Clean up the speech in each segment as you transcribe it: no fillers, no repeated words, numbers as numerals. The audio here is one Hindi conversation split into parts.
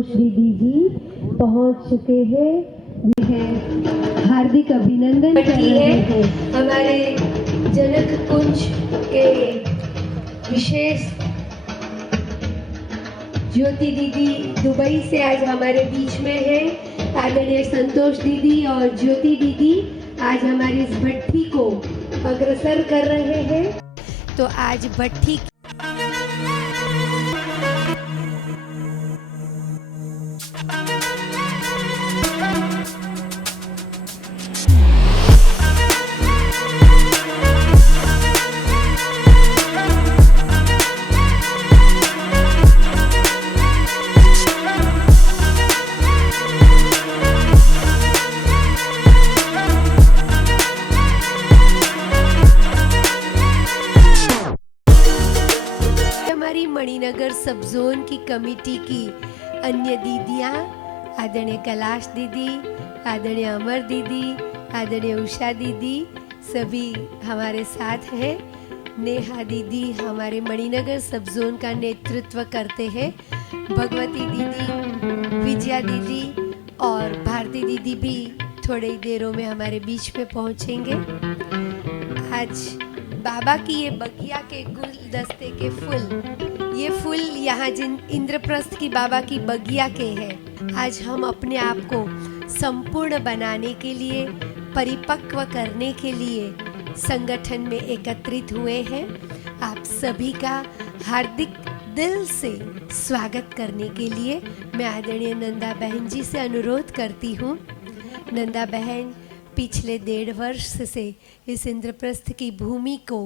दीदी जी पहुंच चुके हैं। हार्दिक अभिनंदन कर रहे हैं। हमारे जनक कुंज के विशेष ज्योति दीदी दुबई से आज हमारे बीच में है। आदरणीय संतोष दीदी और ज्योति दीदी आज हमारी इस भट्ठी को अग्रसर कर रहे हैं। तो आज भट्ठी मणिनगर सब जोन की कमेटी की अन्य दीदियां, आदरणीय कैलाश दीदी, आदरणीय अमर दीदी, आदरणीय उषा दीदी सभी हमारे साथ हैं। नेहा दीदी हमारे मणिनगर सब जोन का नेतृत्व करते हैं। भगवती दीदी, विजया दीदी और भारती दीदी भी थोड़ी देरों में हमारे बीच में पहुंचेंगे। आज बाबा की ये बगिया के गुलदस्ते के फूल, ये फूल यहाँ जिन इंद्रप्रस्थ की बाबा की बगिया के हैं। आज हम अपने आप को संपूर्ण बनाने के लिए, परिपक्व करने के लिए संगठन में एकत्रित हुए हैं। आप सभी का हार्दिक दिल से स्वागत करने के लिए मैं आदरणीय नंदा बहन जी से अनुरोध करती हूँ। नंदा बहन पिछले 1.5 वर्ष से इस इंद्रप्रस्थ की भूमि को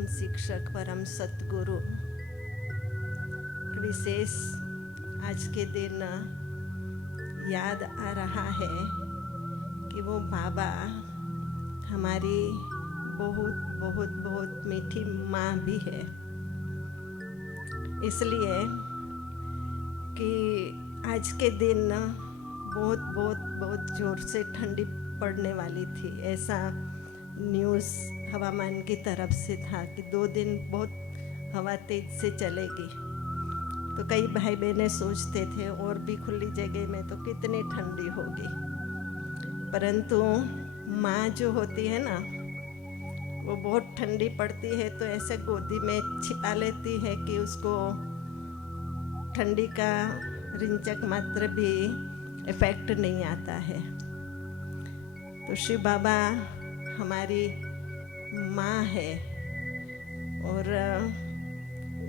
परम शिक्षक, परम सतगुरु, विशेष आज के दिन याद आ रहा है कि वो बाबा हमारी बहुत बहुत बहुत मीठी माँ भी है। इसलिए कि आज के दिन बहुत बहुत बहुत ज़ोर से ठंडी पड़ने वाली थी, ऐसा न्यूज़ हवामान की तरफ से था कि 2 दिन बहुत हवा तेज से चलेगी। तो कई भाई बहनें सोचते थे और भी खुली जगह में तो कितनी ठंडी होगी, परंतु माँ जो होती है ना, वो बहुत ठंडी पड़ती है तो ऐसे गोदी में छिपा लेती है कि उसको ठंडी का रिंचक मात्र भी इफेक्ट नहीं आता है। तो शिव बाबा हमारी माँ है और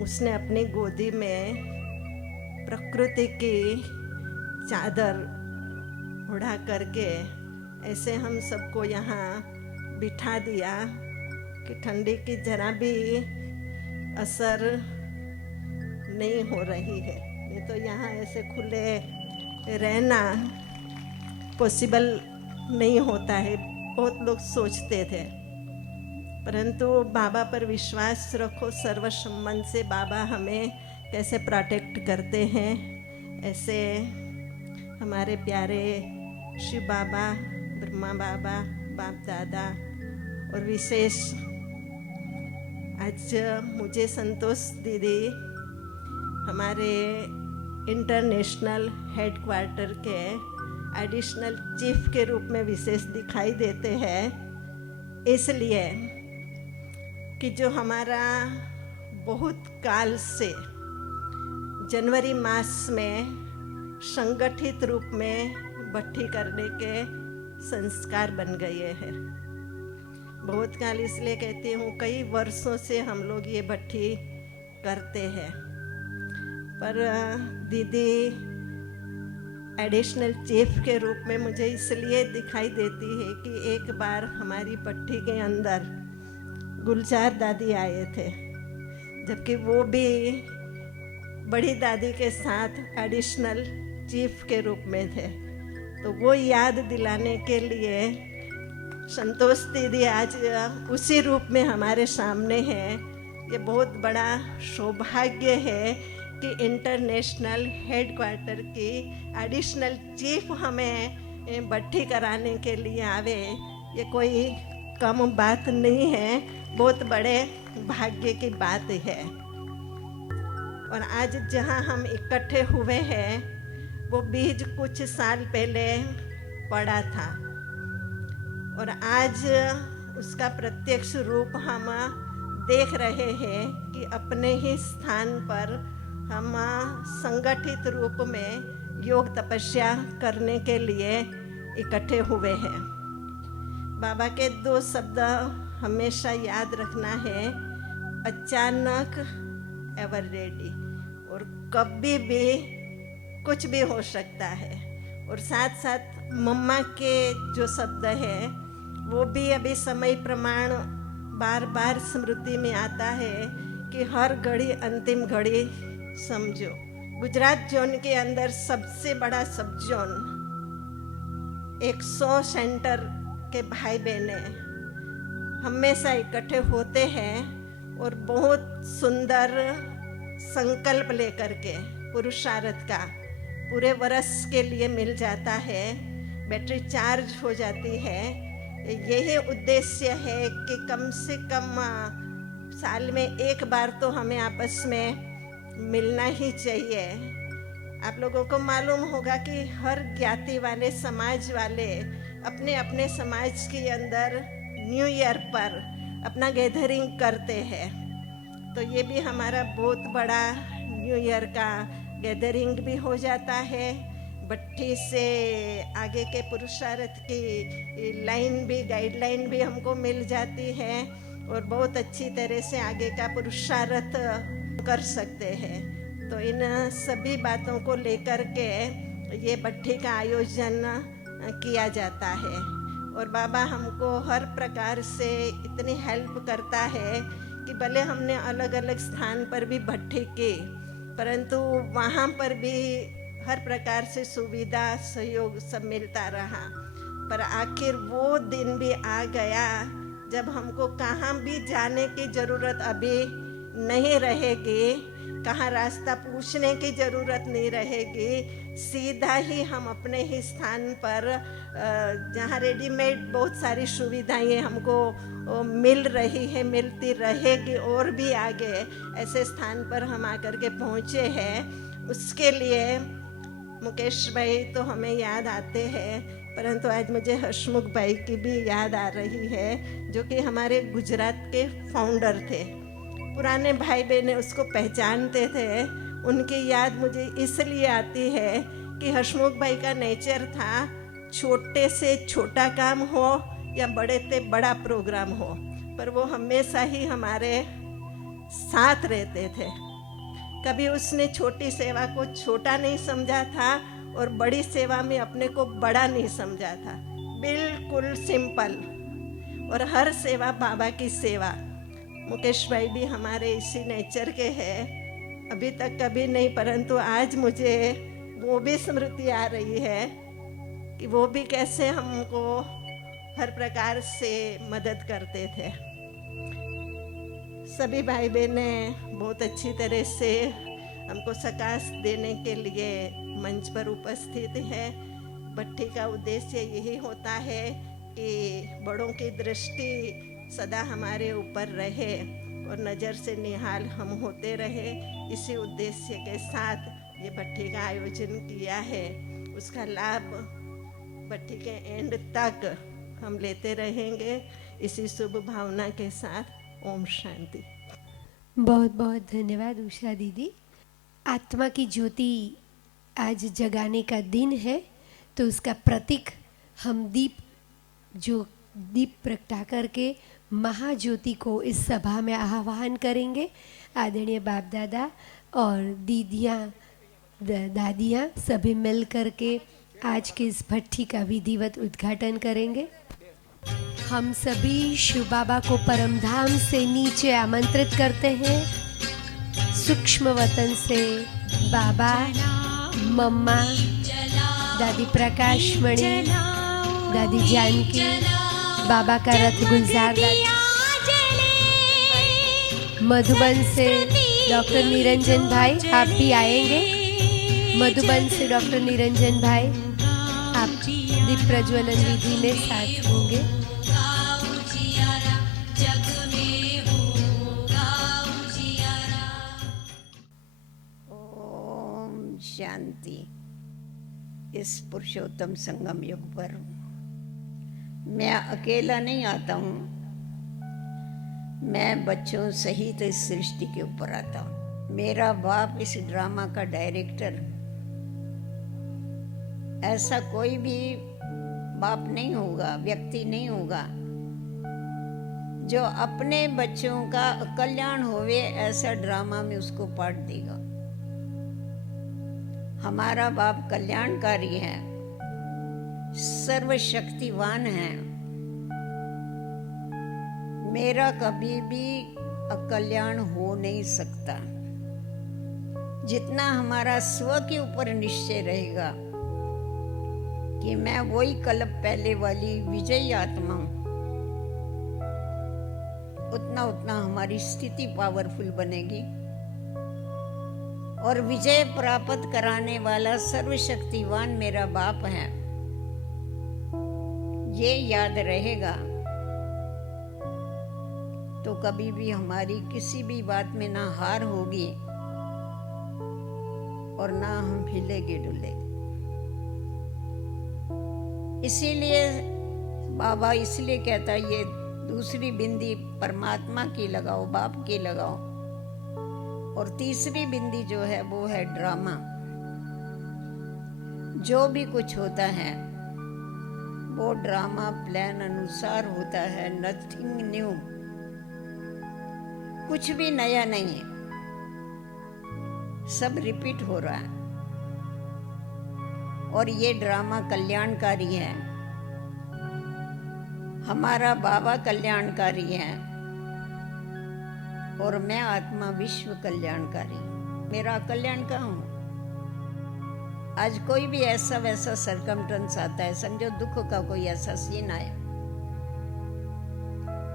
उसने अपनी गोदी में प्रकृति की चादर उड़ा करके ऐसे हम सबको यहाँ बिठा दिया कि ठंडी की जरा भी असर नहीं हो रही है। नहीं तो यहाँ ऐसे खुले रहना पॉसिबल नहीं होता है, बहुत लोग सोचते थे। परंतु बाबा पर विश्वास रखो, सर्वसम्मत से बाबा हमें कैसे प्रोटेक्ट करते हैं, ऐसे हमारे प्यारे शिव बाबा, ब्रह्मा बाबा, बाप दादा। और विशेष आज मुझे संतोष दीदी हमारे इंटरनेशनल हेडक्वार्टर के एडिशनल चीफ के रूप में विशेष दिखाई देते हैं, इसलिए कि जो हमारा बहुत काल से जनवरी मास में संगठित रूप में भट्ठी करने के संस्कार बन गए हैं। बहुत काल इसलिए कहती हूँ, कई वर्षों से हम लोग ये भट्ठी करते हैं, पर दीदी एडिशनल चीफ के रूप में मुझे इसलिए दिखाई देती है कि एक बार हमारी भट्ठी के अंदर गुलजार दादी आए थे, जबकि वो भी बड़ी दादी के साथ एडिशनल चीफ के रूप में थे। तो वो याद दिलाने के लिए संतोष दीदी आज उसी रूप में हमारे सामने है। ये बहुत बड़ा सौभाग्य है कि इंटरनेशनल हेडक्वार्टर की एडिशनल चीफ हमें भट्ठी कराने के लिए आवे, ये कोई कम बात नहीं है, बहुत बड़े भाग्य की बात है। और आज जहाँ हम इकट्ठे हुए हैं वो बीज कुछ साल पहले पड़ा था और आज उसका प्रत्यक्ष रूप हम देख रहे हैं कि अपने ही स्थान पर हम संगठित रूप में योग तपस्या करने के लिए इकट्ठे हुए हैं। बाबा के 2 शब्द हमेशा याद रखना है, अचानक एवर रेडी, और कभी भी कुछ भी हो सकता है। और साथ साथ मम्मा के जो शब्द है वो भी अभी समय प्रमाण बार बार स्मृति में आता है कि हर घड़ी अंतिम घड़ी समझो। गुजरात जोन के अंदर सबसे बड़ा सब जोन 100 सेंटर के भाई बहने हमेशा इकट्ठे होते हैं और बहुत सुंदर संकल्प लेकर के पुरुषार्थ का पूरे वर्ष के लिए मिल जाता है, बैटरी चार्ज हो जाती है। यही उद्देश्य है कि कम से कम साल में एक बार तो हमें आपस में मिलना ही चाहिए। आप लोगों को मालूम होगा कि हर ज्ञाति वाले, समाज वाले अपने अपने समाज के अंदर न्यू ईयर पर अपना गैदरिंग करते हैं। तो ये भी हमारा बहुत बड़ा न्यू ईयर का गैदरिंग भी हो जाता है। भट्ठी से आगे के पुरुषार्थ की लाइन भी, गाइडलाइन भी हमको मिल जाती है और बहुत अच्छी तरह से आगे का पुरुषार्थ कर सकते हैं। तो इन सभी बातों को लेकर के ये भट्ठी का आयोजन किया जाता है और बाबा हमको हर प्रकार से इतनी हेल्प करता है कि भले हमने अलग अलग स्थान पर भी भट्ठी की, परंतु वहाँ पर भी हर प्रकार से सुविधा सहयोग सब मिलता रहा। पर आखिर वो दिन भी आ गया जब हमको कहाँ भी जाने की ज़रूरत अभी नहीं रहेगी, कहाँ रास्ता पूछने की ज़रूरत नहीं रहेगी। सीधा ही हम अपने ही स्थान पर, जहाँ रेडीमेड बहुत सारी सुविधाएं हमको मिल रही है, मिलती रहेगी और भी आगे, ऐसे स्थान पर हम आकर के पहुँचे हैं। उसके लिए मुकेश भाई तो हमें याद आते हैं, परंतु आज मुझे हसमुख भाई की भी याद आ रही है, जो कि हमारे गुजरात के फाउंडर थे। पुराने भाई बहन उसको पहचानते थे। उनकी याद मुझे इसलिए आती है कि हसमुख भाई का नेचर था, छोटे से छोटा काम हो या बड़े से बड़ा प्रोग्राम हो, पर वो हमेशा ही हमारे साथ रहते थे। कभी उसने छोटी सेवा को छोटा नहीं समझा था और बड़ी सेवा में अपने को बड़ा नहीं समझा था। बिल्कुल सिंपल, और हर सेवा बाबा की सेवा। मुकेश भाई भी हमारे इसी नेचर के हैं। अभी तक कभी नहीं, परंतु आज मुझे वो भी स्मृति आ रही है कि वो भी कैसे हमको हर प्रकार से मदद करते थे। सभी भाई बहनें बहुत अच्छी तरह से हमको सकाश देने के लिए मंच पर उपस्थित है। भट्ठी का उद्देश्य यही होता है कि बड़ों की दृष्टि सदा हमारे ऊपर रहे और नज़र से निहाल हम होते रहे। इसी उद्देश्य के साथ ये भट्ठी का आयोजन किया है। उसका लाभ भट्ठी के एंड तक हम लेते रहेंगे, इसी शुभ भावना के साथ। ओम शांति। बहुत बहुत धन्यवाद उषा दीदी। आत्मा की ज्योति आज जगाने का दिन है, तो उसका प्रतीक हम दीप प्रगटा करके महाज्योति को इस सभा में आह्वान करेंगे। आदरणीय बाप दादा और दीदियाँ दादियाँ सभी मिल करके आज के इस भट्ठी का विधिवत उद्घाटन करेंगे। हम सभी शिव बाबा को परमधाम से नीचे आमंत्रित करते हैं। सूक्ष्म वतन से बाबा, मम्मा, दादी प्रकाश मणि, दादी जानकी, बाबा का रथ गुलजार दादी, मधुबन से डॉक्टर निरंजन भाई, आप भी आएंगे। मधुबन से डॉक्टर निरंजन भाई, आप दीप प्रज्वलन विधि में साथ होंगे। ओम शांति। इस पुरुषोत्तम संगम युग पर मैं अकेला नहीं आता हूँ, मैं बच्चों सहित इस सृष्टि के ऊपर आता हूँ। मेरा बाप इस ड्रामा का डायरेक्टर, ऐसा कोई भी बाप नहीं होगा, व्यक्ति नहीं होगा जो अपने बच्चों का कल्याण होवे ऐसा ड्रामा में उसको पार्ट देगा। हमारा बाप कल्याणकारी है, सर्वशक्तिवान है। मेरा कभी भी अकल्याण हो नहीं सकता। जितना हमारा स्व के ऊपर निश्चय रहेगा कि मैं वही कल्प पहले वाली विजयी आत्मा हूं, उतना उतना हमारी स्थिति पावरफुल बनेगी और विजय प्राप्त कराने वाला सर्वशक्तिवान मेरा बाप है, ये याद रहेगा तो कभी भी हमारी किसी भी बात में ना हार होगी और ना हम हिलेगे डुलेंगे। इसीलिए बाबा इसलिए कहता ये दूसरी बिंदी परमात्मा की लगाओ, बाप की लगाओ, और तीसरी बिंदी जो है वो है ड्रामा। जो भी कुछ होता है वो ड्रामा प्लान अनुसार होता है, नथिंग न्यू, कुछ भी नया नहीं है, सब रिपीट हो रहा है। और ये ड्रामा कल्याणकारी है, हमारा बाबा कल्याणकारी है, और मैं आत्मा विश्व कल्याणकारी। मेरा कल्याण कहाँ हूँ? आज कोई भी ऐसा वैसा सरकमटेंस आता है, समझो दुख का कोई ऐसा सीन आया,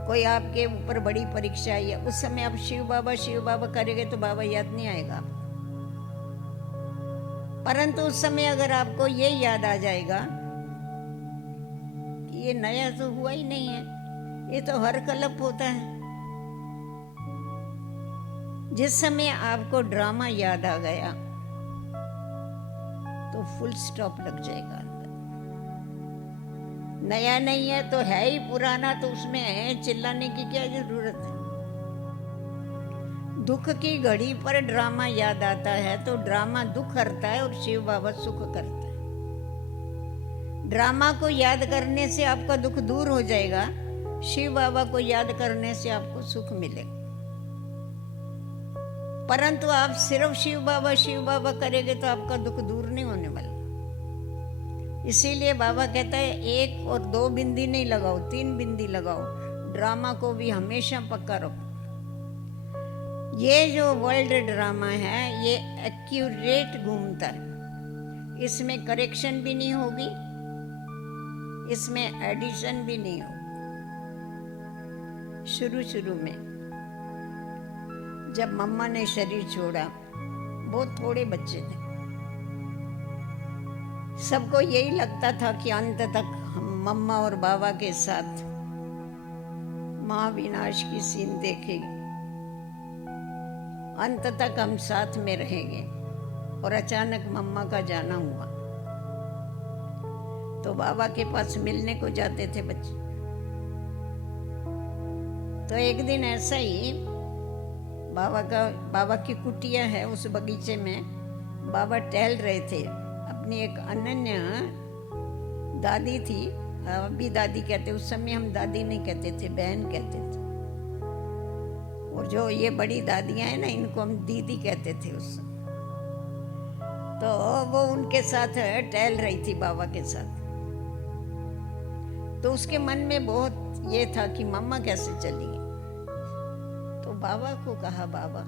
कोई आपके ऊपर बड़ी परीक्षा आई है, उस समय आप शिव बाबा करेंगे तो बाबा याद नहीं आएगा आपको। परंतु उस समय अगर आपको ये याद आ जाएगा कि ये नया तो हुआ ही नहीं है, ये तो हर कल्प होता है। जिस समय आपको ड्रामा याद आ गया तो फुल स्टॉप लग जाएगा अंदर। नया नहीं है तो है ही पुराना, तो उसमें चिल्लाने की क्या जरूरत है? दुख की घड़ी पर ड्रामा याद आता है तो ड्रामा दुख करता है और शिव बाबा सुख करता है। ड्रामा को याद करने से आपका दुख दूर हो जाएगा, शिव बाबा को याद करने से आपको सुख मिलेगा। परंतु आप सिर्फ शिव बाबा करेंगे तो आपका दुख दूर नहीं होने वाला। इसीलिए बाबा कहता है 1 और 2 बिंदी नहीं लगाओ, 3 बिंदी लगाओ। ड्रामा को भी हमेशा पक्का रखो। ये जो वर्ल्ड ड्रामा है ये एक्यूरेट घूमता है, इसमें करेक्शन भी नहीं होगी, इसमें एडिशन भी नहीं होगी। शुरू में जब मम्मा ने शरीर छोड़ा, बहुत थोड़े बच्चे थे, सबको यही लगता था कि अंत तक हम मम्मा और बाबा के साथ महाविनाश की सीन देखेंगे, अंत तक हम साथ में रहेंगे। और अचानक मम्मा का जाना हुआ तो बाबा के पास मिलने को जाते थे बच्चे। तो एक दिन ऐसा ही बाबा की कुटिया है, उस बगीचे में बाबा टहल रहे थे। अपनी एक अनन्या दादी थी, अभी दादी कहते, उस समय हम दादी नहीं कहते थे, बहन कहते थे। और जो ये बड़ी दादियां हैं ना, इनको हम दीदी कहते थे उस समय। तो वो उनके साथ टहल रही थी बाबा के साथ। तो उसके मन में बहुत ये था कि मम्मा कैसे चली गई। तो बाबा को कहा, बाबा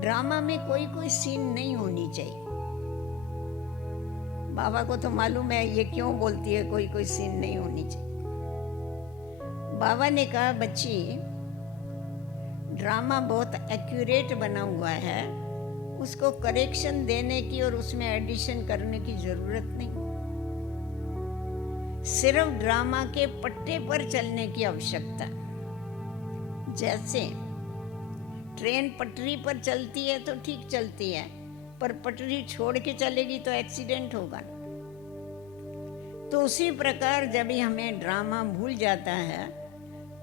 ड्रामा में कोई सीन नहीं होनी चाहिए। बाबा को तो मालूम है ये क्यों बोलती है कोई सीन नहीं होनी चाहिए। बाबा ने कहा, बच्ची ड्रामा बहुत एक्यूरेट बना हुआ है, उसको करेक्शन देने की और उसमें एडिशन करने की जरूरत नहीं। सिर्फ ड्रामा के पट्टे पर चलने की आवश्यकता। जैसे ट्रेन पटरी पर चलती है तो ठीक चलती है, पर पटरी छोड़ के चलेगी तो एक्सीडेंट होगा। तो उसी प्रकार जब भी हमें ड्रामा भूल जाता है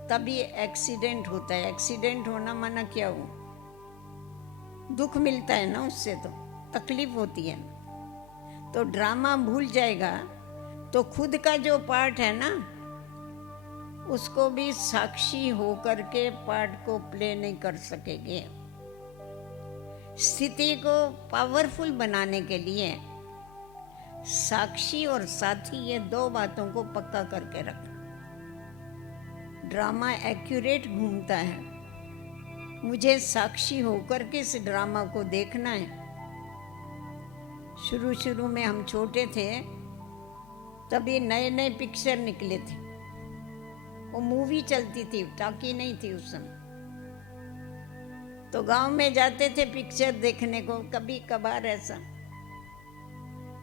तभी एक्सीडेंट होता है। एक्सीडेंट होना माना क्या हो? दुख मिलता है ना, उससे तो तकलीफ होती है ना। तो ड्रामा भूल जाएगा तो खुद का जो पार्ट है ना, उसको भी साक्षी होकर के पार्ट को प्ले नहीं कर सकेंगे। स्थिति को पावरफुल बनाने के लिए साक्षी और साथी, ये 2 बातों को पक्का करके रखना। ड्रामा एक्यूरेट घूमता है, मुझे साक्षी होकर के इस ड्रामा को देखना है। शुरू में हम छोटे थे तभी नए पिक्चर निकले थे, वो मूवी चलती थी, टाकी नहीं थी उस समय। तो गांव में जाते थे पिक्चर देखने को, कभी कभार ऐसा।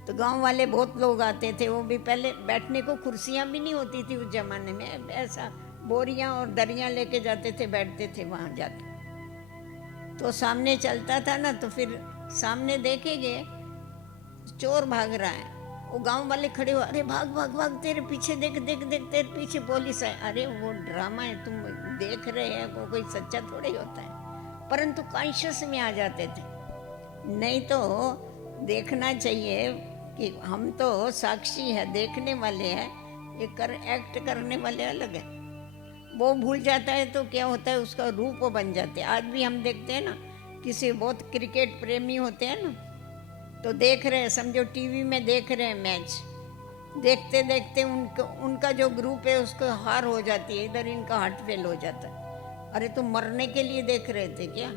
तो गांव वाले बहुत लोग आते थे, वो भी पहले बैठने को कुर्सियां भी नहीं होती थी उस जमाने में, ऐसा बोरियां और दरियां लेके जाते थे, बैठते थे वहां जाके। तो सामने चलता था ना, तो फिर सामने देखेंगे चोर भाग रहा है, वो गांव वाले खड़े हो, अरे भाग भाग भाग, तेरे पीछे देख देख देख, तेरे पीछे पुलिस है। अरे वो ड्रामा है, तुम देख रहे हैं, वो कोई सच्चा थोड़ा ही होता है। परंतु कॉन्शियस में आ जाते थे। नहीं तो देखना चाहिए कि हम तो साक्षी है, देखने वाले हैं, ये एक्ट करने वाले अलग है। वो भूल जाता है तो क्या होता है, उसका रूप बन जाते हैं। आज भी हम देखते हैं ना, किसी बहुत क्रिकेट प्रेमी होते हैं ना, तो देख रहे हैं, समझो टीवी में देख रहे हैं मैच, देखते देखते उनका जो ग्रुप है उसको हार हो जाती है, इधर इनका हार्ट फेल हो जाता है। अरे तुम मरने के लिए देख रहे थे क्या?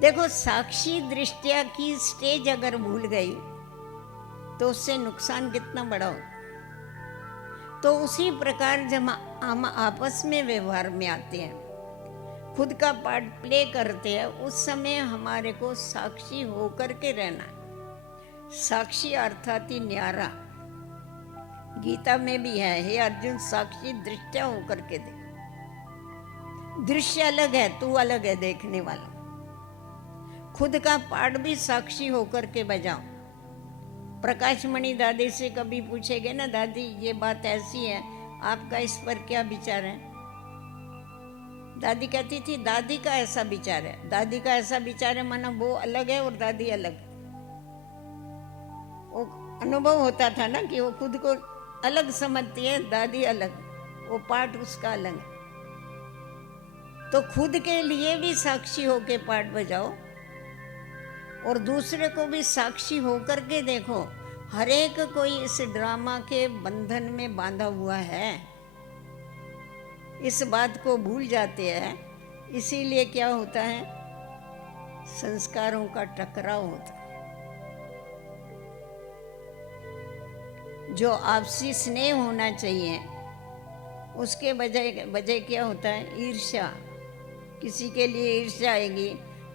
देखो, साक्षी दृष्टिया की स्टेज अगर भूल गई तो उससे नुकसान कितना बड़ा हो। तो उसी प्रकार जब हम आपस में व्यवहार में आते हैं, खुद का पार्ट प्ले करते हैं, उस समय हमारे को साक्षी होकर के रहना है। साक्षी अर्थात ही न्यारा, गीता में भी है, हे अर्जुन साक्षी दृष्टिया होकर के देख। दृश्य अलग है, तू अलग है देखने वाला। खुद का पार्ट भी साक्षी होकर के बजाओ। प्रकाशमणि दादी से कभी पूछेगे ना, दादी ये बात ऐसी है, आपका इस पर क्या विचार है? दादी कहती थी दादी का ऐसा विचार है। दादी का ऐसा विचार है माना वो अलग है और दादी अलग। वो अनुभव होता था ना कि वो खुद को अलग समझती है, दादी अलग, वो पार्ट उसका अलग है। तो खुद के लिए भी साक्षी होके पार्ट बजाओ और दूसरे को भी साक्षी होकर के देखो। हर एक कोई इस ड्रामा के बंधन में बांधा हुआ है, इस बात को भूल जाते हैं। इसीलिए क्या होता है, संस्कारों का टकराव होता है। जो आपसी स्नेह होना चाहिए उसके बजाय क्या होता है, ईर्ष्या। किसी के लिए ईर्ष्या आएगी,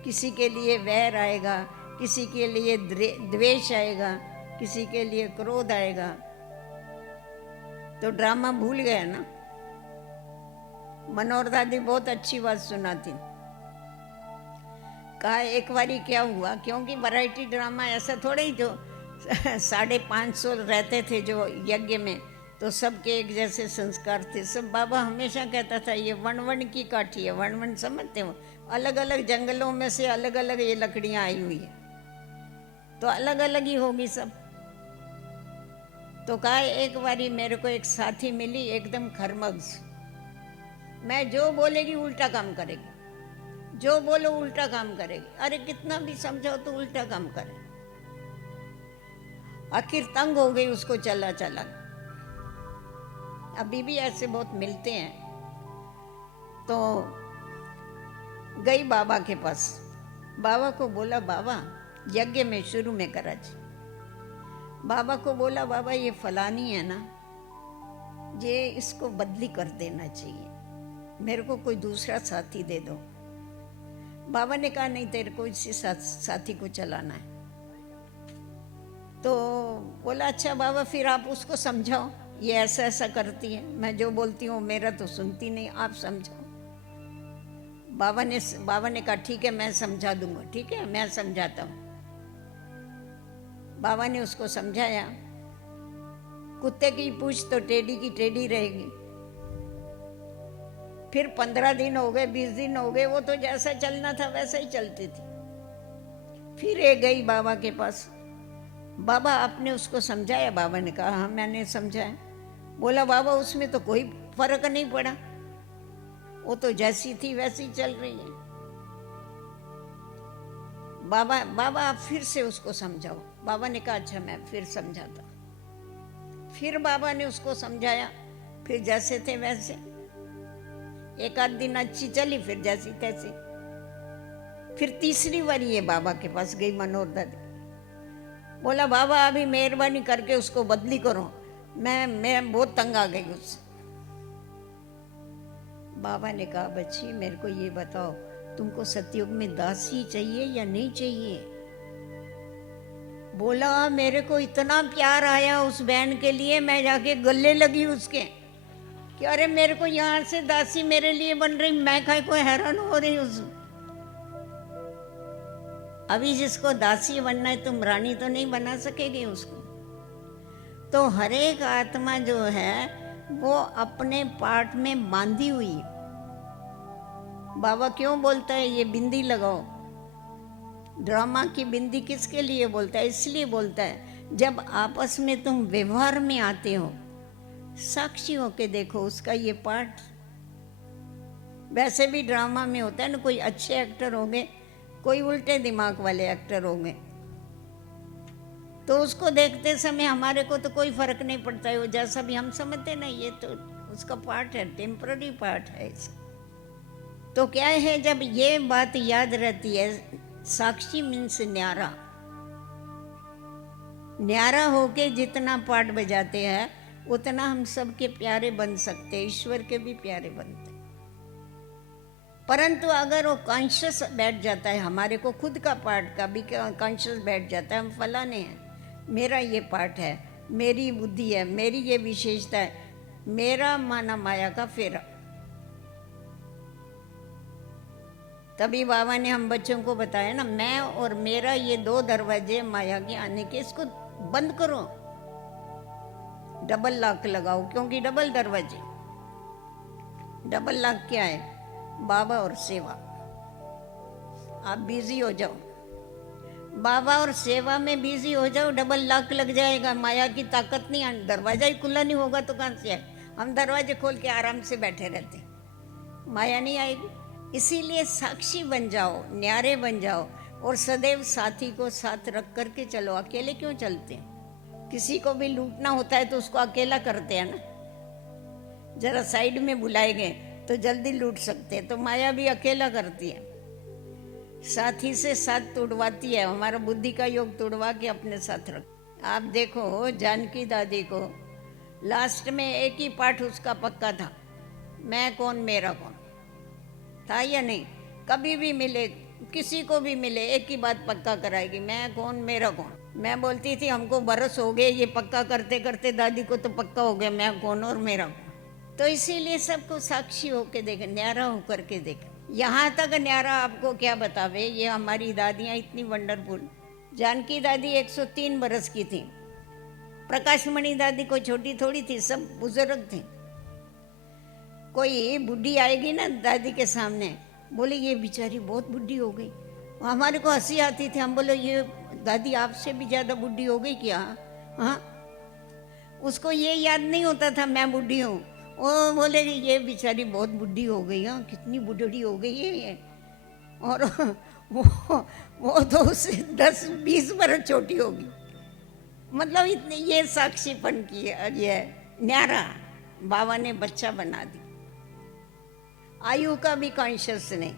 किसी के लिए वैर आएगा, किसी के लिए द्वेष आएगा, किसी के लिए क्रोध आएगा। तो ड्रामा भूल गया ना। मनोहर दादी बहुत अच्छी बात सुनाती। कहा एक बारी क्या हुआ, क्योंकि वैरायटी ड्रामा ऐसा थोड़े ही, जो 550 रहते थे जो यज्ञ में, तो सबके एक जैसे संस्कार थे सब। बाबा हमेशा कहता था ये वन की काठी है। वन समझते हो, अलग अलग जंगलों में से अलग अलग ये लकड़ियां आई हुई है, तो अलग अलग ही होगी सब। तो कहा एक बारी मेरे को एक साथी मिली, एकदम खरमग्स। मैं जो बोलेगी उल्टा काम करेगी, जो बोलो उल्टा काम करेगी। अरे कितना भी समझाओ तो उल्टा काम करे। आखिर तंग हो गई, उसको चला चला। अभी भी ऐसे बहुत मिलते हैं। तो गई बाबा के पास, बाबा को बोला बाबा, यज्ञ में शुरू में कराची, बाबा को बोला बाबा ये फलानी है ना, ये इसको बदली कर देना चाहिए, मेरे को कोई दूसरा साथी दे दो। बाबा ने कहा नहीं, तेरे को इसी साथी को चलाना है। तो बोला अच्छा बाबा, फिर आप उसको समझाओ, ये ऐसा ऐसा करती है, मैं जो बोलती हूँ मेरा तो सुनती नहीं, आप समझाओ। बाबा ने कहा ठीक है मैं समझा दूंगा। ठीक है मैं समझाता हूँ। बाबा ने उसको समझाया। कुत्ते की पूंछ तो टेढ़ी की टेढ़ी रहेगी। फिर 15 दिन हो गए, 20 दिन हो गए, वो तो जैसा चलना था वैसा ही चलती थी। फिर ये गई बाबा के पास, बाबा आपने उसको समझाया? बाबा ने कहा हाँ मैंने समझाया। बोला बाबा उसमें तो कोई फर्क नहीं पड़ा, वो तो जैसी थी वैसी चल रही है। बाबा आप फिर से उसको समझाओ। बाबा ने कहा अच्छा मैं फिर समझाता। फिर बाबा ने उसको समझाया, फिर जैसे थे वैसे। एक आध दिन अच्छी चली, फिर जैसी तैसी। फिर तीसरी बार ये बाबा के पास गई मनोहर दादी। बोला बाबा अभी मेहरबानी करके उसको बदली करो, मैं बहुत तंग आ गई उससे। बाबा ने कहा बच्ची मेरे को ये बताओ, तुमको सतयुग में दासी चाहिए या नहीं चाहिए? बोला मेरे को इतना प्यार आया उस बहन के लिए, मैं जाके गले लगी उसके कि अरे मेरे को यहाँ से दासी मेरे लिए बन रही, मैं काहे को हैरान हो रही हूँ। अभी जिसको दासी बनना है तुम रानी तो नहीं बना सकेगी उसको। तो हर एक आत्मा जो है वो अपने पार्ट में बांधी हुई। बाबा क्यों बोलता है ये बिंदी लगाओ? ड्रामा की बिंदी किसके लिए बोलता है? इसलिए बोलता है जब आपस में तुम व्यवहार में आते हो, साक्षी होके देखो उसका ये पार्ट। वैसे भी ड्रामा में होता है ना, कोई अच्छे एक्टर होंगे, कोई उल्टे दिमाग वाले एक्टर होंगे, तो उसको देखते समय हमारे को तो कोई फर्क नहीं पड़ता है, वो जैसा भी हम समझते ना ये तो उसका पार्ट है, टेम्पररी पार्ट है इसका। तो क्या है, जब ये बात याद रहती है, साक्षी मीन्स न्यारा। न्यारा होके जितना पार्ट बजाते हैं उतना हम सबके प्यारे बन सकते हैं, ईश्वर के भी प्यारे बनते हैं। परंतु अगर वो कॉन्शियस बैठ जाता है, हमारे को खुद का पार्ट का भी कॉन्शियस बैठ जाता है, हम फलाने हैं, मेरा ये पार्ट है, मेरी बुद्धि है, मेरी ये विशेषता है, मेरा माना माया का फेरा। तभी बाबा ने हम बच्चों को बताया ना, मैं और मेरा ये दो दरवाजे माया के आने के, इसको बंद करो, डबल लॉक लगाओ, क्योंकि डबल दरवाजे। डबल लॉक क्या है? बाबा और सेवा। आप बिजी हो जाओ, बाबा और सेवा में बिजी हो जाओ, डबल लॉक लग जाएगा। माया की ताकत नहीं आनी, दरवाजा ही खुला नहीं होगा तो कहां से आए? हम दरवाजे खोल के आराम से बैठे रहते, माया नहीं आएगी। इसीलिए साक्षी बन जाओ, न्यारे बन जाओ, और सदैव साथी को साथ रख करके चलो। अकेले क्यों चलते हैं? किसी को भी लूटना होता है तो उसको अकेला करते हैं ना, जरा साइड में बुलाए गए तो जल्दी लूट सकते हैं। तो माया भी अकेला करती है, साथी से साथ तुड़वाती है, हमारा बुद्धि का योग तुड़वा के अपने साथ रख। आप देखो जानकी दादी को लास्ट में एक ही पाठ उसका पक्का था, मैं कौन मेरा कौन, था या नहीं? कभी भी मिले, किसी को भी मिले, एक ही बात पक्का कराएगी, मैं कौन मेरा कौन। मैं बोलती थी हमको बरस हो गए ये पक्का करते करते, दादी को तो पक्का हो गया मैं कौन और मेरा कौन। तो इसीलिए सबको साक्षी होके देखे, न्यारा होकर के देखे। यहाँ तक न्यारा आपको क्या बतावे, ये हमारी दादियाँ इतनी वंडरफुल। जानकी दादी 103 बरस की थी, प्रकाशमणि दादी कोई छोटी थोड़ी थी, सब बुजुर्ग थे। कोई बुढ़ी आएगी ना दादी के सामने, बोले ये बेचारी बहुत बुढ़ी हो गई, हमारे को हंसी आती थी। हम बोले ये दादी आपसे भी ज्यादा बुढ़ी हो गई क्या? हाँ, उसको ये याद नहीं होता था मैं बुढ़ी हूँ, वो बोले ये बेचारी बहुत बुढ़ी हो गई, हाँ कितनी बुढ़ी हो गई है ये। और वो तो उससे 10-20 बरस छोटी होगी। मतलब इतनी ये साक्षीपन की ये न्यारा बाबा ने बच्चा बना दी। आयु का भी कॉन्शियस नहीं,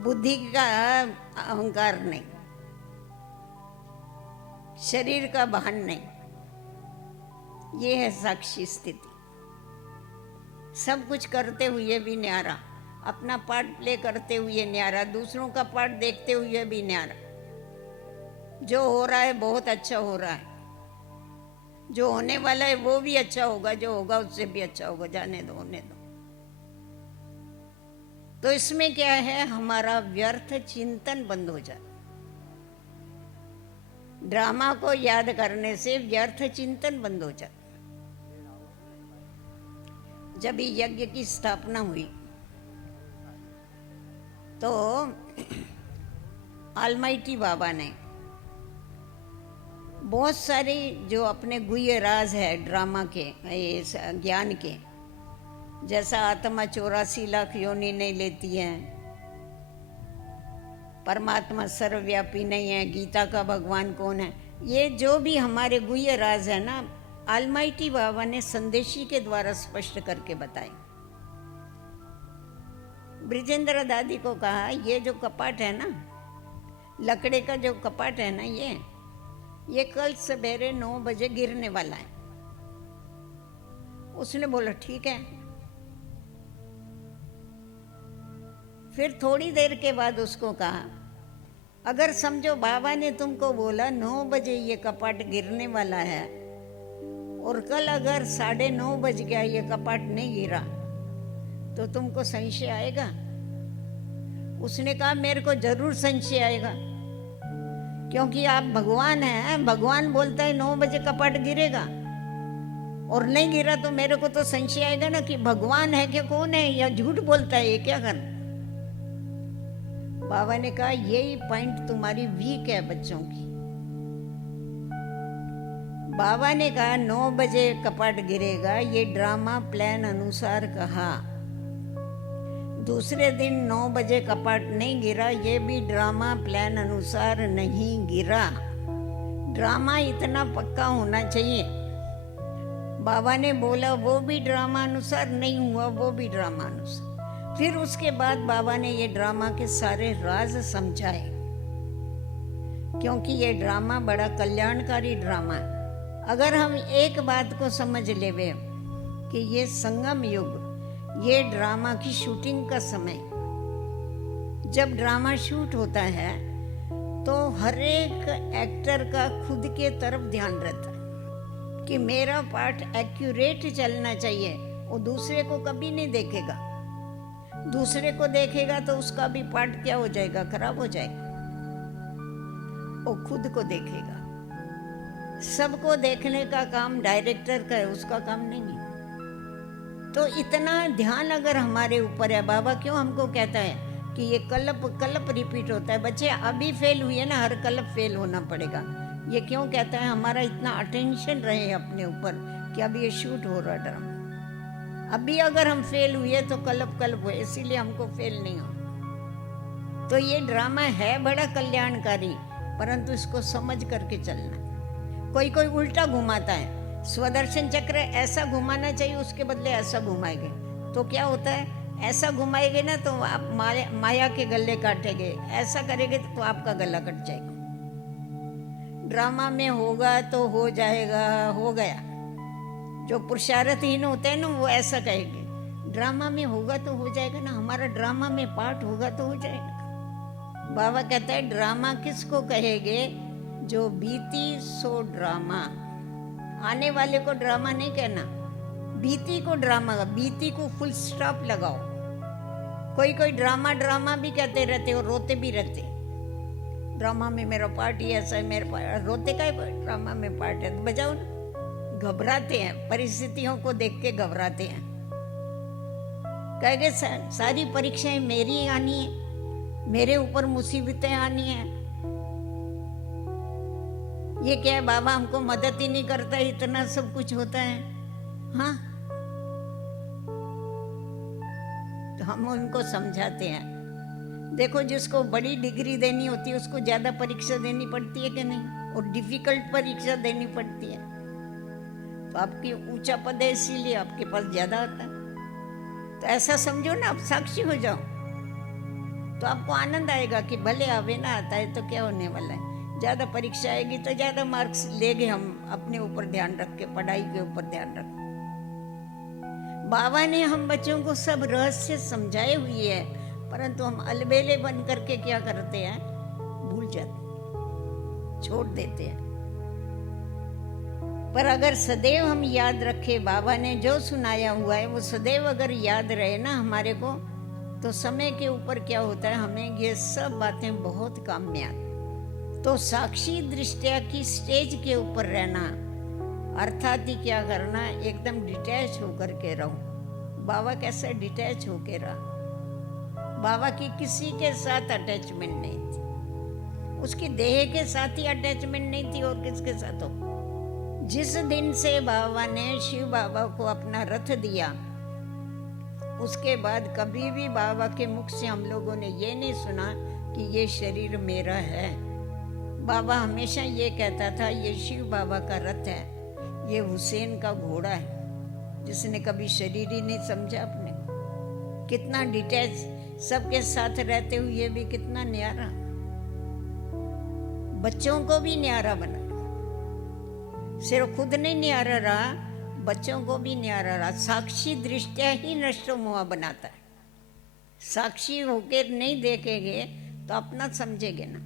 बुद्धि का अहंकार नहीं, शरीर का भान नहीं, ये है साक्षी स्थिति। सब कुछ करते हुए भी न्यारा, अपना पार्ट प्ले करते हुए न्यारा, दूसरों का पार्ट देखते हुए भी न्यारा। जो हो रहा है बहुत अच्छा हो रहा है, जो होने वाला है वो भी अच्छा होगा, जो होगा उससे भी अच्छा होगा, जाने दो, होने दो। तो इसमें क्या है, हमारा व्यर्थ चिंतन बंद हो जाए। ड्रामा को याद करने से व्यर्थ चिंतन बंद हो जाए। जब यज्ञ की स्थापना हुई तो ऑलमाइटी बाबा ने बहुत सारे जो अपने गुह्य राज है ड्रामा के, ज्ञान के, जैसा आत्मा 84 लाख योनि नहीं लेती है, परमात्मा सर्वव्यापी नहीं है, गीता का भगवान कौन है, ये जो भी हमारे गुह्य राज है ना, ऑलमाइटी बाबा ने संदेशी के द्वारा स्पष्ट करके बताए। ब्रिजेंद्र दादी को कहा ये जो कपाट है ना, लकड़े का जो कपाट है ना, ये कल सवेरे 9 बजे गिरने वाला है। उसने बोला ठीक है। फिर थोड़ी देर के बाद उसको कहा अगर समझो बाबा ने तुमको बोला 9 बजे ये कपाट गिरने वाला है और कल अगर 9:30 बज गया ये कपाट नहीं गिरा तो तुमको संशय आएगा? उसने कहा मेरे को जरूर संशय आएगा, क्योंकि आप भगवान हैं, भगवान बोलता है 9 बजे कपाट गिरेगा और नहीं गिरा तो मेरे को तो संशय आएगा ना कि भगवान है कि कौन है, या झूठ बोलता है, ये क्या करना। बाबा ने कहा यही पॉइंट तुम्हारी वीक है बच्चों की। बाबा ने कहा 9 बजे कपाट गिरेगा, ये ड्रामा प्लान अनुसार कहा। दूसरे दिन 9 बजे कपाट नहीं गिरा, ये भी ड्रामा प्लान अनुसार नहीं गिरा। ड्रामा इतना पक्का होना चाहिए, बाबा ने बोला वो भी ड्रामा अनुसार, नहीं हुआ वो भी ड्रामा अनुसार। फिर उसके बाद बाबा ने ये ड्रामा के सारे राज समझाए, क्योंकि ये ड्रामा बड़ा कल्याणकारी ड्रामा है। अगर हम एक बात को समझ लेवे कि ये संगम युग, ये ड्रामा की शूटिंग का समय, जब ड्रामा शूट होता है तो हर एक एक्टर का खुद के तरफ ध्यान रहता है कि मेरा पार्ट एक्यूरेट चलना चाहिए। वो दूसरे को कभी नहीं देखेगा, दूसरे को देखेगा तो उसका भी पार्ट क्या हो जाएगा, खराब हो जाएगा। वो खुद को देखेगा। सबको देखने का काम डायरेक्टर का है, उसका काम नहीं है। तो इतना ध्यान अगर हमारे ऊपर है, बाबा क्यों हमको कहता है कि ये कलप रिपीट होता है। बच्चे अभी फेल हुए ना, हर कलप फेल होना पड़ेगा। ये क्यों कहता है, हमारा इतना अटेंशन रहे अपने ऊपर कि अभी ये शूट हो रहा ड्रामा। अभी अगर हम फेल हुए तो कलप हुए, इसीलिए हमको फेल नहीं हो। तो ये ड्रामा है बड़ा कल्याणकारी, परंतु इसको समझ करके चलना। कोई उल्टा घुमाता है, स्वदर्शन चक्र ऐसा घुमाना चाहिए, उसके बदले ऐसा घुमाएंगे तो क्या होता है, ऐसा घुमाएंगे ना तो आप माया के गले काटेंगे, ऐसा करेंगे तो आपका गला कट जाएगा। ड्रामा में होगा तो हो जाएगा, हो गया। जो पुरुषार्थहीन होते हैं ना वो ऐसा कहेंगे, ड्रामा में होगा तो हो जाएगा ना, हमारा ड्रामा में पार्ट होगा तो हो जाएगा। बाबा कहता है ड्रामा किसको कहेंगे, जो बीती सो ड्रामा। आने वाले को ड्रामा नहीं कहना, बीती को ड्रामा, बीती को फुल स्टॉप लगाओ। कोई ड्रामा भी कहते रहते और रोते भी रहते। ड्रामा में मेरा पार्ट ही ऐसा है, मेरे पार्ट, रोते का है, ड्रामा में पार्ट है तो बजाओ ना। घबराते हैं, परिस्थितियों को देख के घबराते हैं। कहेंगे सारी परीक्षाएं मेरी आनी है, मेरे ऊपर मुसीबतें आनी है। ये क्या है, बाबा हमको मदद ही नहीं करता, इतना सब कुछ होता है। हाँ, तो हम उनको समझाते हैं, देखो जिसको बड़ी डिग्री देनी होती है उसको ज्यादा परीक्षा देनी पड़ती है कि नहीं, और डिफिकल्ट परीक्षा देनी पड़ती है। तो आपकी ऊंचा पद है इसीलिए आपके पास ज्यादा आता है। तो ऐसा समझो ना, आप साक्षी हो जाओ तो आपको आनंद आएगा कि भले आवे ना आता है तो क्या होने वाला है। ज्यादा परीक्षा आएगी तो ज्यादा मार्क्स लेंगे हम, अपने ऊपर ध्यान रख के, पढ़ाई के ऊपर ध्यान रख। बाबा ने हम बच्चों को सब रहस्य समझाए हुए है, परंतु हम अलबेले बन करके क्या करते हैं, भूल जाते, छोड़ देते हैं। पर अगर सदैव हम याद रखें, बाबा ने जो सुनाया हुआ है वो सदैव अगर याद रहे ना हमारे को, तो समय के ऊपर क्या होता है, हमें ये सब बातें बहुत काम में आती। तो साक्षी दृष्टिया की स्टेज के ऊपर रहना अर्थात ही क्या करना, एकदम डिटैच होकर के रहो। बाबा कैसे डिटैच होके रहा, बाबा की किसी के साथ अटैचमेंट नहीं थी, उसकी देह के साथ ही अटैचमेंट नहीं थी, और किसके साथ हो। जिस दिन से बाबा ने शिव बाबा को अपना रथ दिया, उसके बाद कभी भी बाबा के मुख से हम लोगों ने ये नहीं सुना कि ये शरीर मेरा है। बाबा हमेशा ये कहता था, ये शिव बाबा का रथ है, ये हुसैन का घोड़ा है। जिसने कभी शरीर ही नहीं समझा अपने, कितना डिटैच, सबके साथ रहते हुए भी कितना न्यारा, बच्चों को भी न्यारा बना। सिर्फ खुद नहीं न्यारा रहा, बच्चों को भी न्यारा रहा। साक्षी दृष्टिया ही नष्टो मोह बनाता है। साक्षी होकर नहीं देखेंगे तो अपना समझेंगे ना,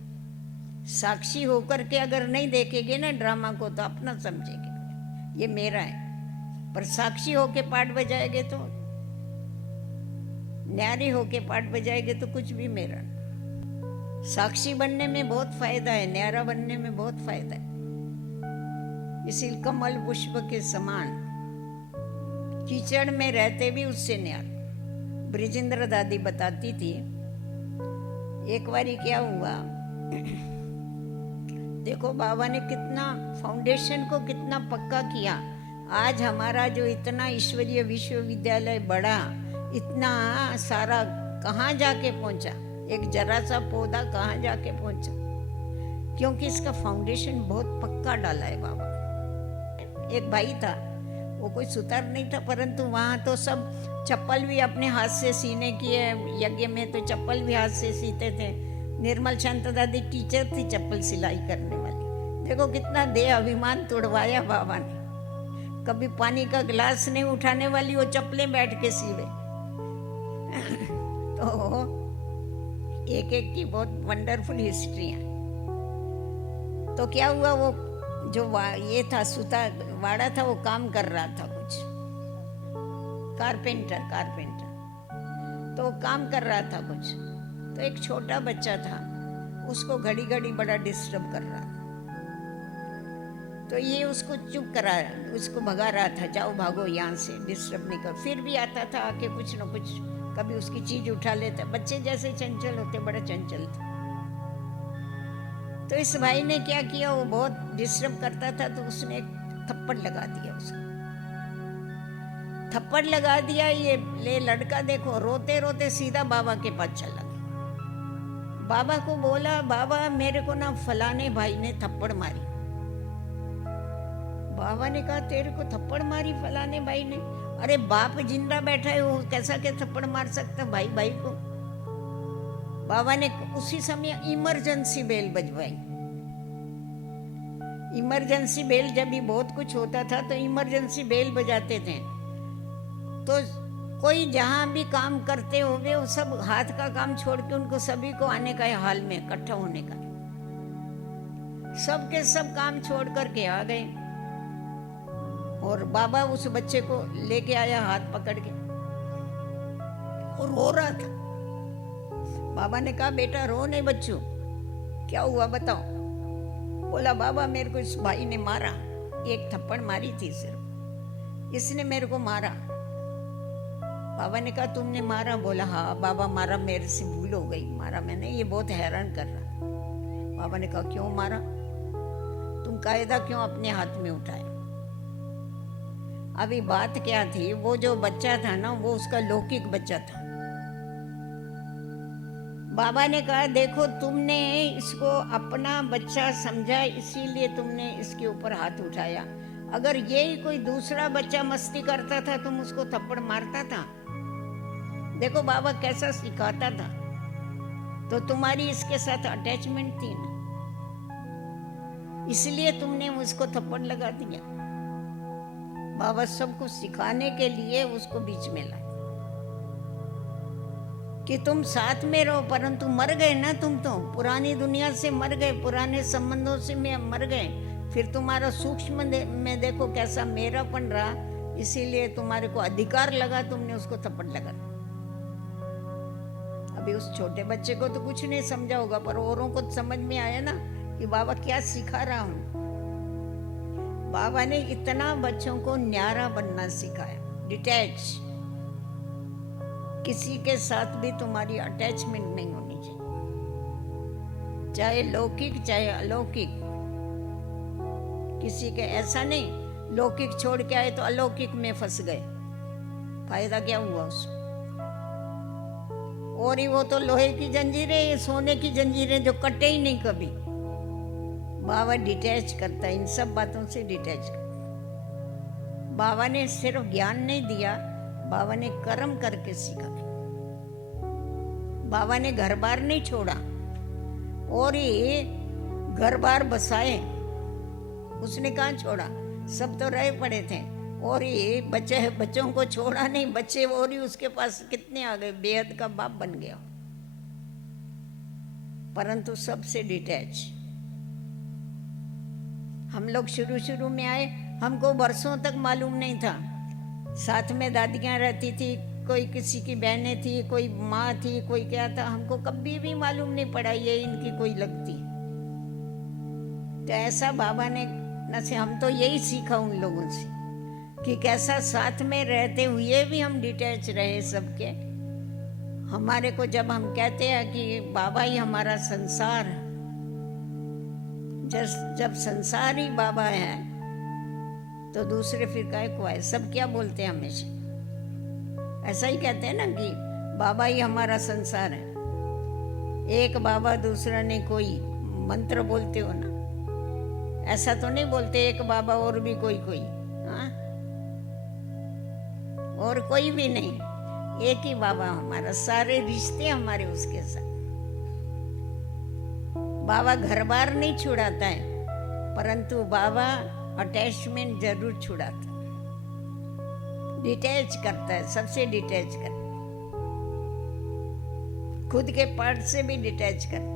साक्षी होकर के अगर नहीं देखेंगे ना ड्रामा को तो अपना समझेंगे ये मेरा है। पर साक्षी होके पाठ बजाएंगे तो, न्यारी होके पाठ बजाएंगे तो कुछ भी मेरा नहीं। साक्षी बनने में बहुत फायदा है, न्यारा बनने में बहुत फायदा है। इसीलिए कमल पुष्प के समान कीचड़ में रहते भी उससे न्यारा। ब्रिजेंद्र दादी बताती थी, एक बारी क्या हुआ, देखो बाबा ने कितना फाउंडेशन को कितना पक्का किया। आज हमारा जो इतना ईश्वरीय विश्वविद्यालय बड़ा, इतना सारा कहाँ जाके पहुंचा, एक जरा सा पौधा कहाँ जाके पहुंचा, क्योंकि इसका फाउंडेशन बहुत पक्का डाला है बाबा। एक भाई था, वो कोई सुतार नहीं था, परंतु वहाँ तो सब चप्पल भी अपने हाथ से सीने की है। यज्ञ में तो चप्पल भी हाथ से सीते थे। निर्मल शांत दादी टीचर थी चप्पल सिलाई करने वाली। देखो कितना देह अभिमान तोड़वाया बाबा ने। कभी पानी का गिलास नहीं उठाने वाली, वो चप्पलें बैठ के सीवे। तो एक एक की बहुत वंडरफुल हिस्ट्री है। तो क्या हुआ, वो जो ये था सुता वाड़ा था, वो काम कर रहा था कुछ, कारपेंटर तो वो काम कर रहा था कुछ। तो एक छोटा बच्चा था, उसको घड़ी घड़ी बड़ा डिस्टर्ब कर रहा था। तो ये उसको चुप करा, उसको भगा रहा था, जाओ भागो यहाँ से, डिस्टर्ब नहीं कर। फिर भी आता था आके कुछ न कुछ, कभी उसकी चीज उठा लेता। बच्चे जैसे चंचल होते, बड़ा चंचल था। तो इस भाई ने क्या किया, वो बहुत डिस्टर्ब करता था, तो उसने एक थप्पड़ लगा दिया उसको। थप्पड़ लगा दिया, ये ले लड़का देखो रोते रोते सीधा बाबा के पास चला गया। बाबा को बोला, बाबा मेरे को ना फलाने भाई ने थप्पड़ मारी। बाबा ने कहा, तेरे को थप्पड़ मारी फलाने भाई ने? अरे बाप जिंदा बैठा है, वो कैसा के थप्पड़ मार सकता भाई भाई को? बाबा ने उसी समय इमरजेंसी बेल बजवाई। इमरजेंसी बेल जब भी बहुत कुछ होता था तो इमरजेंसी बेल बजाते थे। तो कोई जहां भी काम करते होंगे, वो सब हाथ का काम छोड़ के उनको सभी को आने का है, हाल में इकट्ठा होने का। सब के सब काम छोड़ करके आ गए और बाबा उस बच्चे को लेके आया हाथ पकड़ के, और रो रहा था। बाबा ने कहा, बेटा रो नहीं बच्चों, क्या हुआ बताओ? बोला, बाबा मेरे को इस भाई ने मारा, एक थप्पड़ मारी थी सिर्फ, इसने मेरे को मारा। बाबा ने कहा, तुमने मारा? बोला, हाँ बाबा मारा, मेरे से भूल हो गई, मारा मैंने, ये बहुत हैरान कर रहा। बाबा ने कहा, क्यों मारा? तुम कायदा क्यों अपने हाथ में उठाए? अभी बात क्या थी, वो जो बच्चा था ना, वो उसका लौकिक बच्चा था। बाबा ने कहा, देखो तुमने इसको अपना बच्चा समझा, इसीलिए तुमने इसके ऊपर हाथ उठाया। अगर यही कोई दूसरा बच्चा मस्ती करता था, तुम उसको थप्पड़ मारता था? देखो बाबा कैसा सिखाता था। तो तुम्हारी इसके साथ अटैचमेंट थी ना, इसलिए तुमने उसको थप्पड़ लगा दिया। बाबा सबको सिखाने के लिए उसको बीच में लाए कि तुम साथ में रहो, परंतु मर गए ना तुम, तो पुरानी दुनिया से मर गए, पुराने संबंधों से मर गए। फिर तुम्हारा सूक्ष्म में देखो कैसा मेरापन रहा, इसीलिए तुम्हारे को अधिकार लगा, तुमने उसको थप्पड़ लगा। अभी उस छोटे बच्चे को तो कुछ नहीं समझा होगा, पर औरों को समझ में आया ना कि बाबा क्या सिखा रहा हूं। बाबा ने इतना बच्चों को न्यारा बनना सिखाया, डिटैच। किसी के साथ भी तुम्हारी अटैचमेंट नहीं होनी चाहिए, चाहे लौकिक चाहे अलौकिक। किसी के ऐसा नहीं, लौकिक छोड़ के आए तो अलौकिक में फंस गए, फायदा क्या हुआ उसको? और ही वो तो लोहे की जंजीरें, सोने की जंजीरें जो कटे ही नहीं कभी। बाबा डिटैच करता है, इन सब बातों से डिटैच करता। बाबा ने सिर्फ ज्ञान नहीं दिया, बाबा ने कर्म करके सीखा। बाबा ने घर बार नहीं छोड़ा, और ये घर बार बसाए, उसने कहाँ छोड़ा? सब तो रहे पड़े थे। और ये बच्चों को छोड़ा नहीं, बच्चे और ही उसके पास कितने आ गए, बेहद का बाप बन गया, परंतु सबसे डिटैच। हम लोग शुरू में आए, हमको बरसों तक मालूम नहीं था। साथ में दादियाँ रहती थी, कोई किसी की बहनें थी, कोई माँ थी, कोई क्या था, हमको कभी भी मालूम नहीं पड़ा ये इनकी कोई लगती। तो ऐसा बाबा ने न से, हम तो यही सीखा उन लोगों से कि कैसा साथ में रहते हुए भी हम डिटैच रहे सबके। हमारे को जब हम कहते हैं कि बाबा ही हमारा संसार, जब संसार ही बाबा है तो दूसरे फिर काहे को आए? सब क्या बोलते हैं हमेशा, ऐसा ही कहते हैं ना कि बाबा ही हमारा संसार है। एक बाबा दूसरा नहीं, कोई मंत्र बोलते हो ना, ऐसा तो नहीं बोलते एक बाबा और भी कोई। हाँ, और कोई भी नहीं, एक ही बाबा हमारा, सारे रिश्ते हमारे उसके साथ। बाबा घर बार नहीं छुड़ाता है, परंतु बाबा अटैचमेंट जरूर छुड़ाता है, डिटैच करता है, सबसे डिटैच करता है, खुद के पार्ट से भी डिटैच करता है।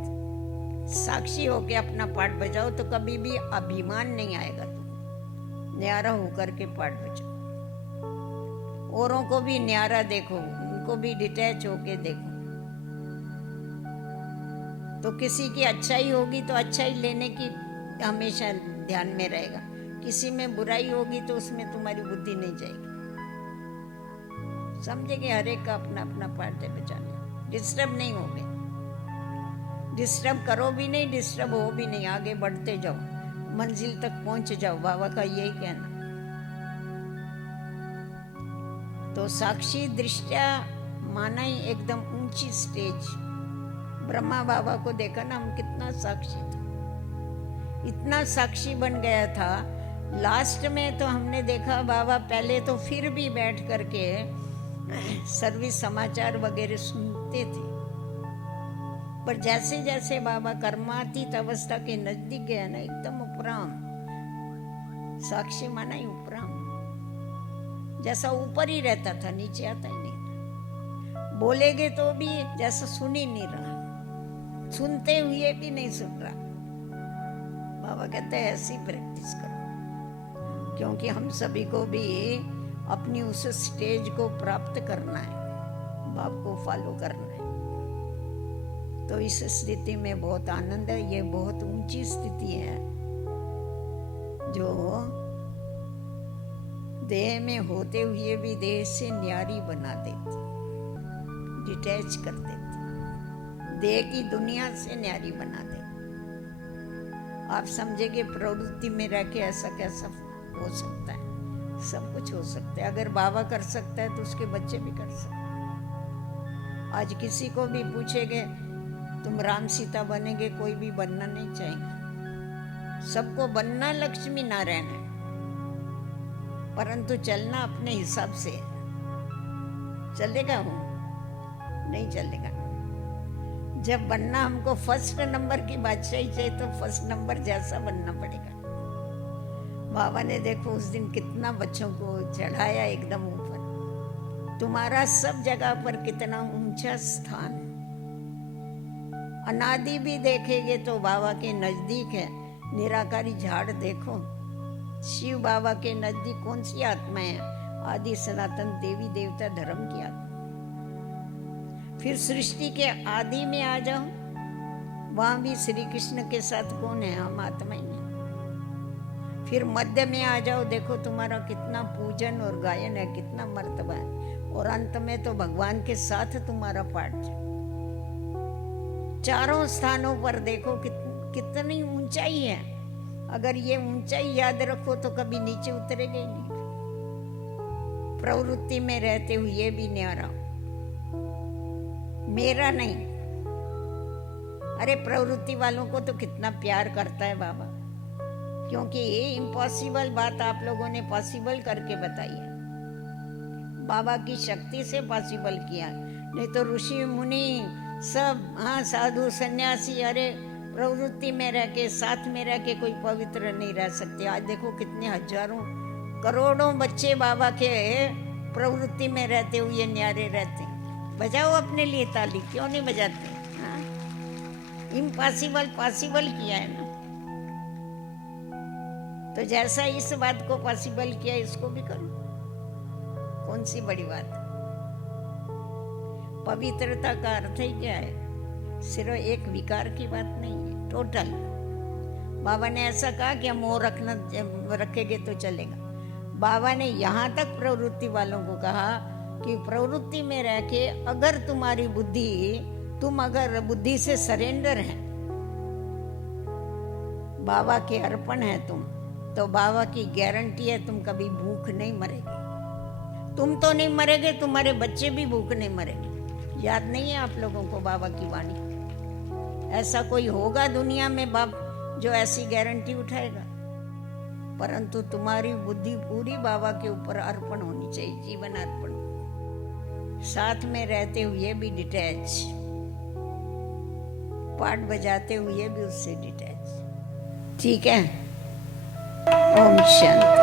साक्षी होके अपना पार्ट बजाओ तो कभी भी अभिमान नहीं आएगा, तुम न्यारा होकर के पार्ट बजाओ। औरों को भी न्यारा देखो, उनको भी डिटैच होके देखो। तो किसी की अच्छाई होगी तो अच्छाई लेने की हमेशा ध्यान में रहेगा, किसी में बुराई होगी तो उसमें तुम्हारी बुद्धि नहीं जाएगी। समझे कि हर एक का अपना अपना पार्ट है बचाने। डिस्टर्ब नहीं होगे, डिस्टर्ब करो भी नहीं, डिस्टर्ब हो भी नहीं, आगे बढ़ते जाओ, मंजिल तक पहुंच जाओ, बाबा का यही कहना। तो साक्षी दृष्टया माना ही एकदम ऊंची स्टेज। ब्रह्मा बाबा को देखा ना, हम कितना साक्षी था, इतना साक्षी बन गया था। लास्ट में तो हमने देखा बाबा पहले तो फिर भी बैठ करके सर्विस समाचार वगैरह सुनते थे, पर जैसे जैसे बाबा कर्मातीत अवस्था के नजदीक गया ना, एकदम उपराम, साक्षी माना ही उपराम, जैसा ऊपर ही रहता था, नीचे आता ही नहीं। बोलेगे तो भी जैसा सुन ही नहीं रहा, सुनते हुए भी नहीं सुन रहा। बाबा कहते हैं ऐसी प्रैक्टिस करो, क्योंकि हम सभी को भी अपनी उस स्टेज को प्राप्त करना है, बाप को फॉलो करना है। तो इस स्थिति में बहुत आनंद है। ये बहुत ऊंची स्थिति है जो देह में होते हुए भी देह से न्यारी बना देती, डिटैच कर देती, देह की दुनिया से न्यारी बना देती। आप समझेंगे प्रवृत्ति में रह के ऐसा कैसा हो सकता है? सब कुछ हो सकता है। अगर बाबा कर सकता है तो उसके बच्चे भी कर सकते हैं। आज किसी को भी पूछेंगे तुम राम सीता बनेंगे, कोई भी बनना नहीं चाहेगा। सबको बनना लक्ष्मी नारायण है, परंतु चलना अपने हिसाब से। चलेगा वो? नहीं चलेगा। जब बनना हमको फर्स्ट नंबर की बादशाही चाहिए तो फर्स्ट नंबर जैसा बनना पड़ेगा। बाबा ने देखो उस दिन कितना बच्चों को चढ़ाया एकदम ऊपर। तुम्हारा सब जगह पर कितना ऊंचा स्थान। अनादि भी देखेंगे तो बाबा के नजदीक है। निराकारी झाड़ देखो, शिव बाबा के नजदीक कौन सी आत्मा है? आदि सनातन देवी देवता धर्म की आत्मा। फिर सृष्टि के आदि में आ जाओ, वहां भी श्री कृष्ण के साथ कौन है? हम आत्मा ही हैं। फिर मध्य में आ जाओ, देखो तुम्हारा कितना पूजन और गायन है, कितना मर्तबा है। और अंत में तो भगवान के साथ तुम्हारा पाठ है। चारों स्थानों पर देखो कितनी ऊंचाई है। अगर ये ऊंचाई याद रखो तो कभी नीचे उतरेगा ही नहीं। प्रवृत्ति में रहते हुए भी न्यारा, मेरा नहीं। अरे प्रवृत्ति वालों को तो कितना प्यार करता है बाबा, क्योंकि ये इम्पॉसिबल बात आप लोगों ने पॉसिबल करके बताई है। बाबा की शक्ति से पॉसिबल किया, नहीं तो ऋषि मुनि सब, हाँ साधु सन्यासी, अरे प्रवृत्ति में रह के, साथ में रह के कोई पवित्र नहीं रह सकते। आज देखो कितने हजारों करोड़ों बच्चे बाबा के प्रवृत्ति में रहते हुए न्यारे रहते। बजाओ अपने लिए ताली, क्यों नहीं बजाते? हाँ, इम्पॉसिबल पॉसिबल किया है ना। तो जैसा इस बात को पॉसिबल किया, इसको भी करो। कौन सी बड़ी बात? पवित्रता का अर्थ ही क्या है? सिर्फ एक विकार की बात नहीं है, टोटल। बाबा ने ऐसा कहा कि हम मोह रखेंगे तो चलेगा। बाबा ने यहाँ तक प्रवृत्ति वालों को कहा कि प्रवृत्ति में रह के अगर तुम्हारी बुद्धि, तुम अगर बुद्धि से सरेंडर है, बाबा के अर्पण है तुम, तो बाबा की गारंटी है तुम कभी भूख नहीं मरेगे। तुम तो नहीं मरेगे, तुम्हारे बच्चे भी भूख नहीं मरेंगे। याद नहीं है आप लोगों को बाबा की वाणी? ऐसा कोई होगा दुनिया में बाप जो ऐसी गारंटी उठाएगा? परंतु तुम्हारी बुद्धि पूरी बाबा के ऊपर अर्पण होनी चाहिए, जीवन अर्पण, साथ में रहते हुए भी डिटैच, पाठ बजाते हुए भी उससे डिटैच। ठीक है, ओम शांति।